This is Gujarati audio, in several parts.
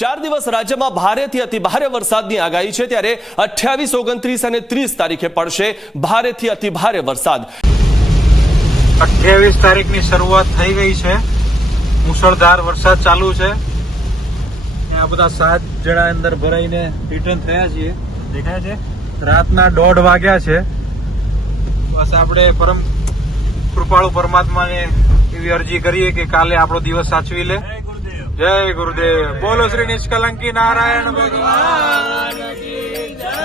4 દિવસ રાજ્યમાં ભારેથી અતિ ભારે વરસાદની આગાહી છે ત્યારે 28, 29 અને 30 તારીખે પડશે ભારેથી અતિ ભારે વરસાદ। 28 તારીખની શરૂઆત થઈ ગઈ છે। મુશળધાર વરસાદ ચાલુ છે। આ બધા 7 જણા અંદર ભરાઈને રિટર્ન થયા છીએ। દેખાય છે રાતના 1:30 વાગ્યા છે। બસ આપણે પરમ કૃપાળુ પરમાત્માને એવી અરજી કરીએ કે કાલે આપણો દિવસ સાચવી લે। જય ગુરુદેવ। બોલો શ્રી નિષ્કલંકી નારાયણ ભગવાન કી જય।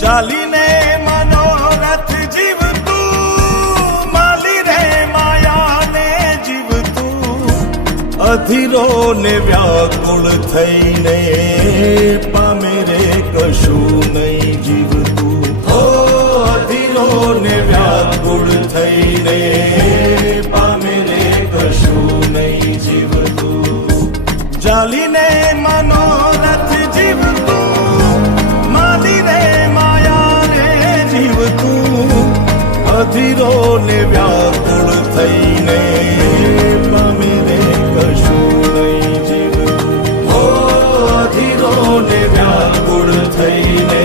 ચાલીને મનોરથ જીવતું માલી રે માયાને જીવતું અધીરો ને વ્યાકુળ થઈને પામે રે કશું નહીં જીવતું। હો અધીરો ને વ્યાકુળ થઈને પામે રે કશું નહીં જીવતું। ચાલીને મનોરથ જીવતું માલી રે અધીરો ને વ્યાકુળ થઈને પામે રે કશું નહીં જીવતું। હો અધીરો ને વ્યાકુળ થઈને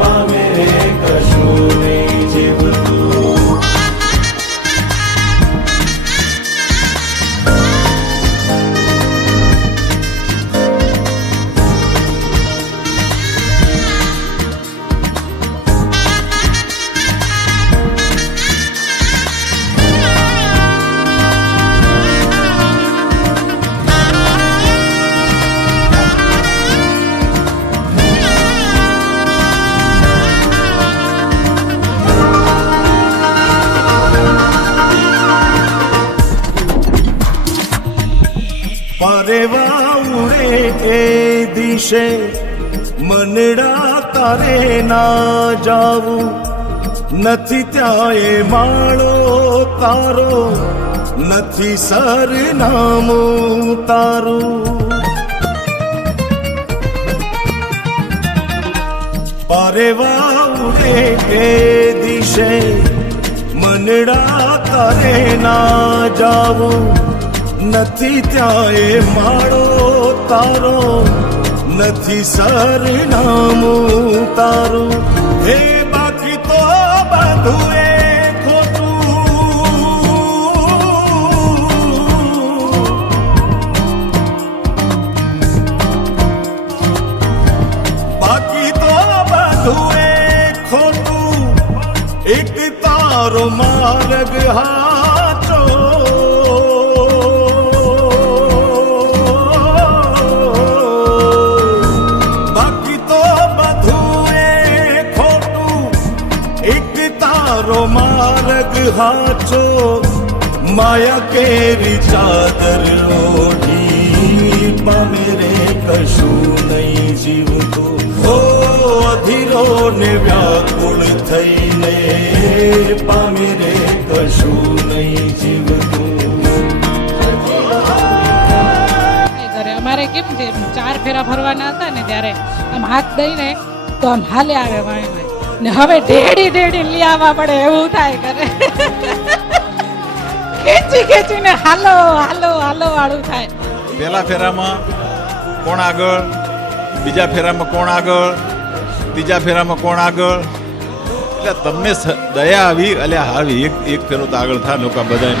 પામે રે કશું નહીં જીવતું। પરેવા ઉડે એ દિશે મનડા તારે ના જાવું નથી ત્યાં એ માળો તારો નથી સરનામું તારું। પરેવા ઉડે એ દિશે મનડા તારે ના જાવું નથી ત્યાં એ માળો તારો નથી સરનામું તારું। હે બાકી તો બધું એ ખોટું, બાકી તો બધું એ ખોટું એક તારો માર્ગ હાચો। માર્ગ હાચો માયા કેરી ચાદર ઓઢી પામે રે કશું નહીં જીવતું। હો અધીરો ને વ્યાકુળ થઈને પામે રે કશું નહીં જીવતું। અમારે કેમ છે 4 ફેરા ફરવાના હતા ને ત્યારે આમ હાથ દઈને તો આમ હાલે આવે વાય ને હવે ઢેડી લઈ આવવા પડે એવું થાય કરે। ખેંચીને હાલો હાલો હાલો વાળું થાય। પહેલા ફેરામાં કોણ આગળ, બીજા ફેરામાં કોણ આગળ, ત્રીજા ફેરામાં કોણ આગળ, એટલે તમને દયા આવી એટલે આવી એક ફેરો તો આગળ થાય લોકો બધા એમ